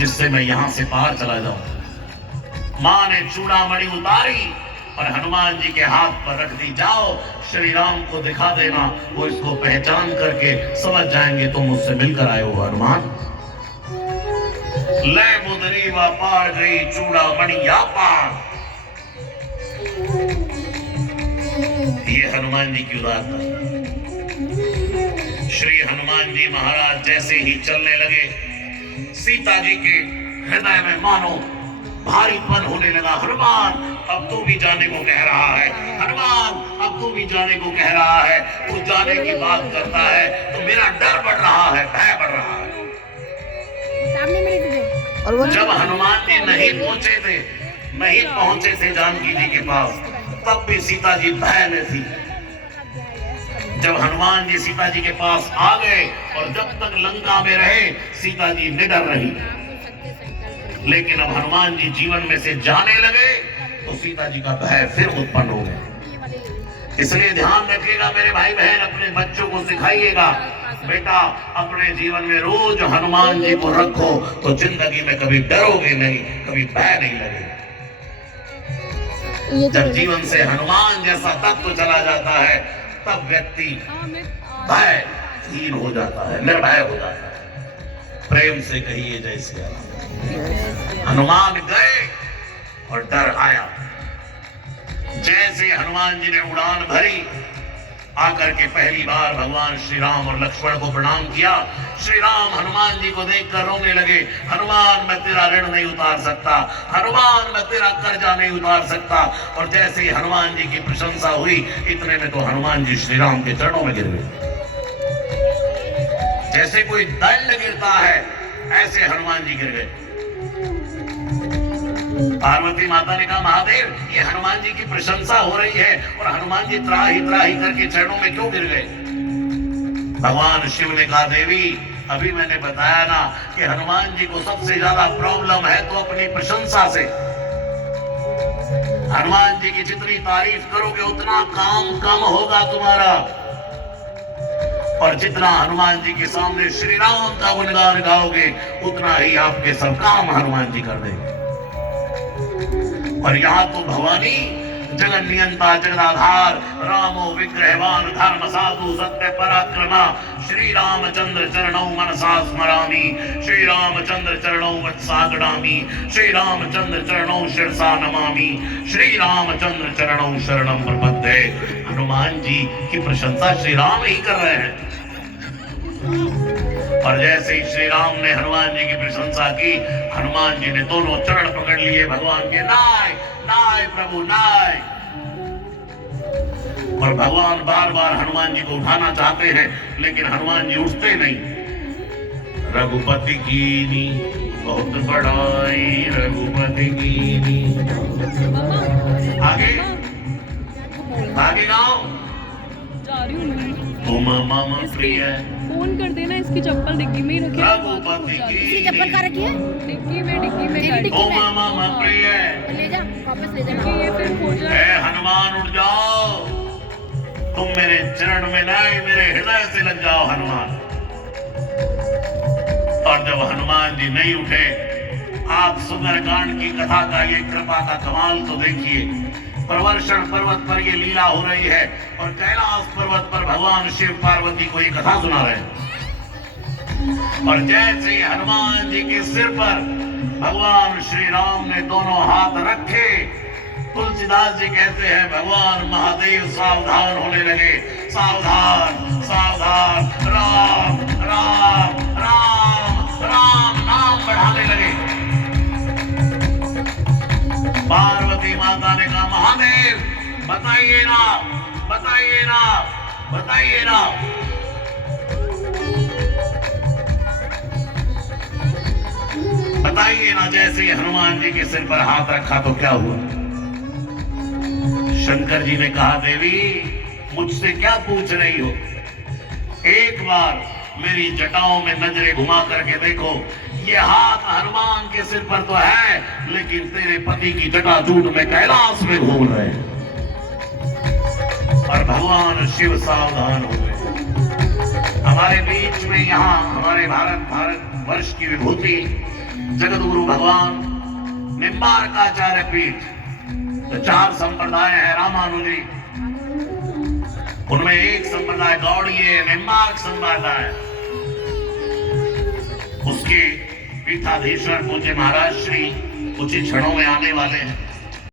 जिससे मैं यहां से पार चला जाऊं। मां ने चूड़ामणि उतारी और हनुमान जी के हाथ पर रख दी, जाओ श्री राम को दिखा देना, वो इसको पहचान करके समझ जाएंगे तुम मुझसे मिलकर आए हो हनुमान। ले मुदरी व पार गई चूड़ामणि या पार। ये हनुमान जी की उदारता। श्री हनुमान जी महाराज जैसे ही चलने लगे, सीता जी के हृदय में मानो भारीपन होने लगा। हनुमान अब तू भी जाने को कह रहा है, हनुमान अब तू भी जाने को कह रहा है, तू जाने की बात करता है तो मेरा डर बढ़ रहा है, भय बढ़ रहा है। जब हनुमान जी नहीं पहुंचे थे जानकी जी के पास, तब भी सीता जी भय में थी। जब हनुमान जी सीता जी के पास आ गए और जब तक लंका में रहे, सीता जी निडर रही। लेकिन अब हनुमान जी जीवन में से जाने लगे तो सीता जी का भय फिर उत्पन्न हो गया। इसलिए ध्यान रखिएगा मेरे भाई बहन, अपने बच्चों को सिखाइएगा, बेटा अपने जीवन में रोज हनुमान जी को रखो तो जिंदगी में कभी डरोगे नहीं, कभी भय नहीं लगेगा। जब जीवन से हनुमान जैसा तत्व चला जाता है, तब व्यक्ति भयहीन हो जाता है, निर्भय हो जाता है। प्रेम से कहिए जय श्री राम। हनुमान गए और डर आया। जैसे हनुमान जी ने उड़ान भरी, आकर के पहली बार भगवान श्री राम और लक्ष्मण को प्रणाम किया। श्री राम हनुमान जी को देखकर रोने लगे, हनुमान मैं तेरा ऋण नहीं उतार सकता, हनुमान मैं तेरा कर्जा नहीं उतार सकता। और जैसे ही हनुमान जी की प्रशंसा हुई, इतने में तो हनुमान जी श्री राम के चरणों में गिर गए। जैसे कोई दंड गिरता है, ऐसे हनुमान जी गिर गए। पार्वती माता ने कहा, महादेव ये हनुमान जी की प्रशंसा हो रही है और हनुमान जी त्राही त्राही करके चरणों में क्यों गिर गए? भगवान शिव ने कहा, देवी अभी मैंने बताया ना कि हनुमान जी को सबसे ज्यादा प्रॉब्लम है तो अपनी प्रशंसा से। हनुमान जी की जितनी तारीफ करोगे उतना काम कम होगा तुम्हारा, और जितना हनुमान जी के सामने श्री राम का गुणगान गाओगे उतना ही आपके सब काम हनुमान जी कर देंगे। और यहाँ तो भवानी जगन नियंता जगदाधार रामो विग्रहवान धर्म साधु सत्य पराक्रमा श्री रामचंद्र चरणौ मनसा स्मरामि श्री रामचंद्र चरणौ वत्सा गणामि श्री रामचंद्र चरणौ शिरसा नमामि श्री रामचंद्र चरणौ शरणं प्रपद्ये। हनुमान जी की प्रशंसा श्री राम ही कर रहे हैं। और जैसे ही श्री राम ने हनुमान जी की प्रशंसा की, हनुमान जी ने दोनों चरण पकड़ लिए भगवान के, नाय नाय प्रभु नाय। और भगवान बार बार हनुमान जी को उठाना चाहते हैं, लेकिन हनुमान जी उठते नहीं। रघुपति कीनी बहुत बड़ाई, रघुपति कीनी। आगे आगे गाओ। तुम मम प्रिय। फोन कर देना, इसकी चप्पल डिग्गी में ही रखी है। रघुपति इसकी चप्पल कहाँ रखी है? डिग्गी में तुम मम प्रिय। ले जा, वापस ले जा। ये फिर हो जाए। ए हनुमान उठ जाओ, तुम मेरे चरण में नहीं मेरे हृदय से लग जाओ हनुमान। और जब हनुमान जी नहीं उठे, आप सुंदरकांड की कथा का ये कृपा का कमाल तो देखिए। प्रवर्षण पर्वत पर ये लीला हो रही है और कैलाश पर्वत पर भगवान शिव पार्वती को ये कथा सुना रहे हैं। और जैसे हनुमान जी के सिर पर भगवान श्री राम ने दोनों हाथ रखे, तुलसीदास जी कहते हैं भगवान महादेव सावधान होने लगे। सावधान सावधान, राम राम राम राम नाम बढ़ाने लगे। पार्वती माता ने कहा, महादेव बताइए ना बताइए ना बताइए ना। बताइए ना। जैसे हनुमान जी के सिर पर हाथ रखा तो क्या हुआ? शंकर जी ने कहा, देवी मुझसे क्या पूछ रही हो? एक बार मेरी जटाओं में नजरें घुमा करके देखो। ये हाथ हनुमान के सिर पर तो है, लेकिन तेरे पति की जटाजूट में कैलाश में घूम रहे हैं। और भगवान शिव सावधान हो गए। हमारे बीच में यहाँ हमारे भारत वर्ष की विभूति जगत गुरु भगवान निम्बार्काचार्य पीठ, तो 4 संप्रदाय है रामानुजी, उनमें एक संप्रदाय गौड़ीय निम्बार्क संप्रदाय, उसके पीठाधीश्वर पूज्य महाराज श्री कुछ ही क्षणों में आने वाले हैं।